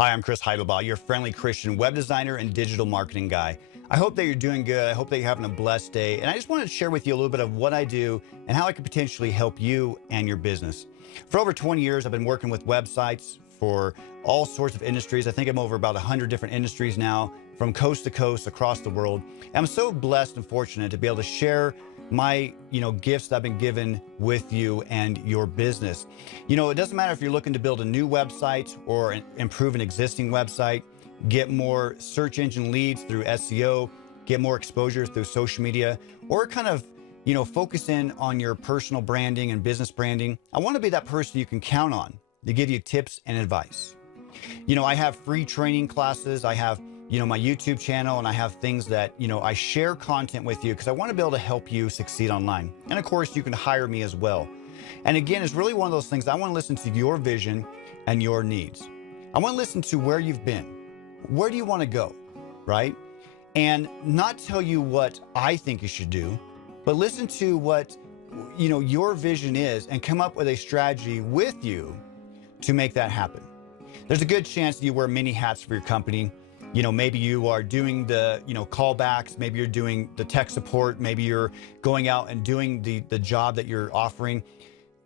Hi, I'm Chris Heidlebaugh, your friendly Christian web designer and digital marketing guy. I hope that you're doing good. I hope that you're having a blessed day. And I just wanted to share with you a little bit of what I do and how I can potentially help you and your business. For over 20 years, I've been working with websites for all sorts of industries. I think I'm over about 100 different industries now, from coast to coast across the world. And I'm so blessed and fortunate to be able to share my gifts that I've been given with you and your business. It doesn't matter if you're looking to build a new website or improve an existing website, get more search engine leads through SEO, get more exposure through social media, or kind of focus in on your personal branding and business branding. I want to be that person you can count on to give you tips and advice. I have free training classes. I have my YouTube channel, and I have things that, I share content with you because I want to be able to help you succeed online. And of course, you can hire me as well. And again, it's really one of those things. I want to listen to your vision and your needs. I want to listen to where you've been. Where do you want to go, right? And not tell you what I think you should do, but listen to what, your vision is and come up with a strategy with you to make that happen. There's a good chance that you wear many hats for your company. Maybe you are doing the, callbacks, maybe you're doing the tech support, maybe you're going out and doing the job that you're offering,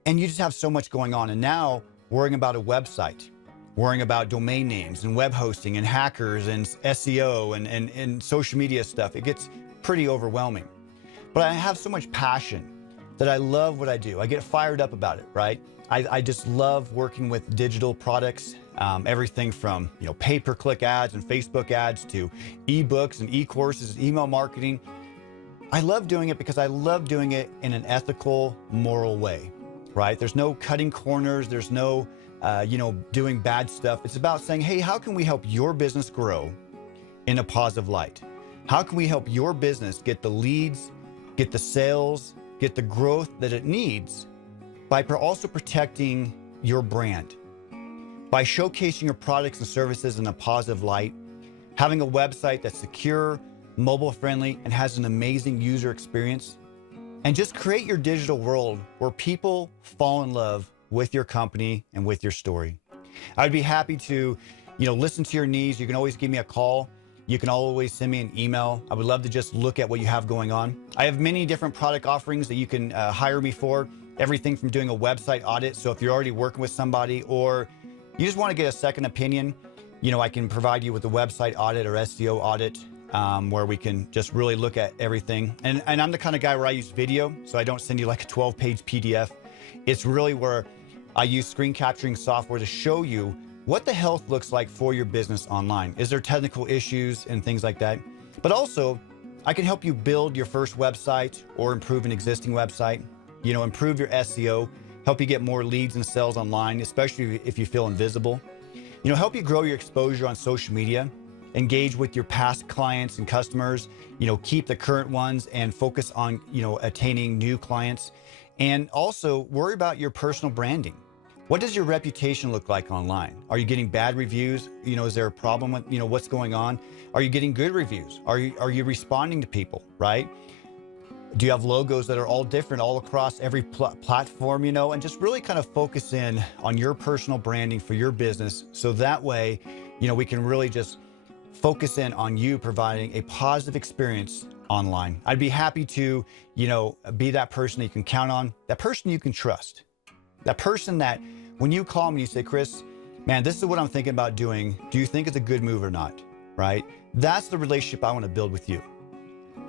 and you just have so much going on. And now worrying about a website, worrying about domain names and web hosting and hackers and SEO and social media stuff, it gets pretty overwhelming. But I have so much passion that I love what I do. I get fired up about it, right? I just love working with digital products, everything from pay-per-click ads and Facebook ads to ebooks and e-courses, email marketing. I love doing it because I love doing it in an ethical, moral way, right? There's no cutting corners. There's no, doing bad stuff. It's about saying, hey, how can we help your business grow in a positive light? How can we help your business get the leads, get the sales, get the growth that it needs by also protecting your brand, by showcasing your products and services in a positive light, having a website that's secure, mobile friendly, and has an amazing user experience, and just create your digital world where people fall in love with your company and with your story. I'd be happy to, listen to your needs. You can always give me a call. You can always send me an email. I would love to just look at what you have going on. I have many different product offerings that you can hire me for. Everything from doing a website audit. So if you're already working with somebody or you just want to get a second opinion, I can provide you with a website audit or SEO audit where we can just really look at everything. And I'm the kind of guy where I use video, so I don't send you like a 12-page PDF. It's really where I use screen capturing software to show you what the health looks like for your business online. Is there technical issues and things like that? But also, I can help you build your first website or improve an existing website, improve your SEO, help you get more leads and sales online, especially if you feel invisible. Help you grow your exposure on social media, engage with your past clients and customers, keep the current ones and focus on, attaining new clients. And also worry about your personal branding. What does your reputation look like online? Are you getting bad reviews? Is there a problem with, what's going on? Are you getting good reviews? Are you responding to people, right? Do you have logos that are all different all across every platform, and just really kind of focus in on your personal branding for your business. So that way, we can really just focus in on you providing a positive experience online. I'd be happy to, be that person that you can count on, that person you can trust, that person that when you call me, you say, Chris, man, this is what I'm thinking about doing. Do you think it's a good move or not? Right? That's the relationship I want to build with you.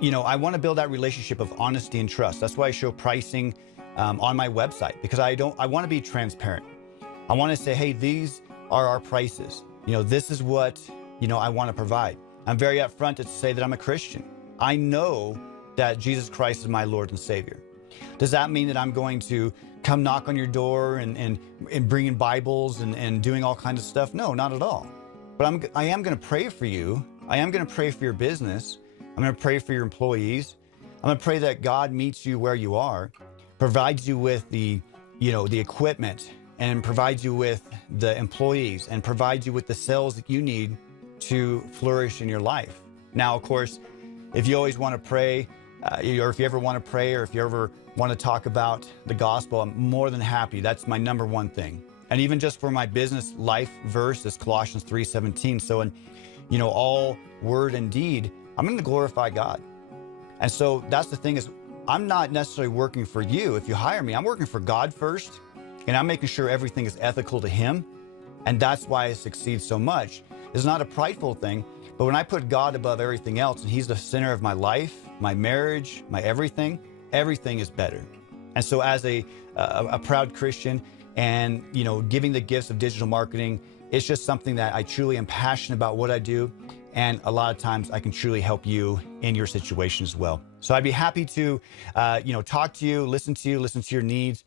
I want to build that relationship of honesty and trust. That's why I show pricing on my website, because I want to be transparent. I want to say, hey, these are our prices. This is what, I want to provide. I'm very upfront to say that I'm a Christian. I know that Jesus Christ is my Lord and Savior. Does that mean that I'm going to come knock on your door and bring in Bibles and doing all kinds of stuff? No, not at all. But I am going to pray for you. I am going to pray for your business. I'm going to pray for your employees. I'm going to pray that God meets you where you are, provides you with the equipment, and provides you with the employees, and provides you with the sales that you need to flourish in your life. Now, of course, if you always want to pray, or if you ever want to pray, or if you ever want to talk about the gospel, I'm more than happy. That's my number one thing. And even just for my business life verse is Colossians 3:17. So in, all word and deed, I'm going to glorify God. And so that's the thing is, I'm not necessarily working for you. If you hire me, I'm working for God first, and I'm making sure everything is ethical to him. And that's why I succeed so much. It's not a prideful thing, but when I put God above everything else, and he's the center of my life, my marriage, my everything is better. And so as a proud Christian and, giving the gifts of digital marketing, it's just something that I truly am passionate about what I do. And a lot of times I can truly help you in your situation as well. So I'd be happy to, talk to you, listen to your needs,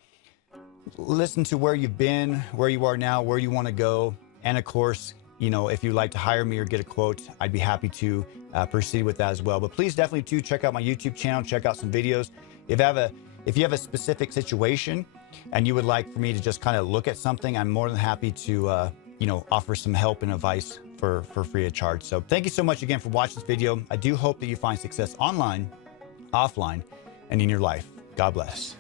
listen to where you've been, where you are now, where you want to go. And of course, if you'd like to hire me or get a quote, I'd be happy to proceed with that as well. But please definitely too, check out my YouTube channel, check out some videos. If you have a specific situation and you would like for me to just kind of look at something, I'm more than happy to, offer some help and advice for free of charge. So thank you so much again for watching this video. I do hope that you find success online, offline, and in your life. God bless.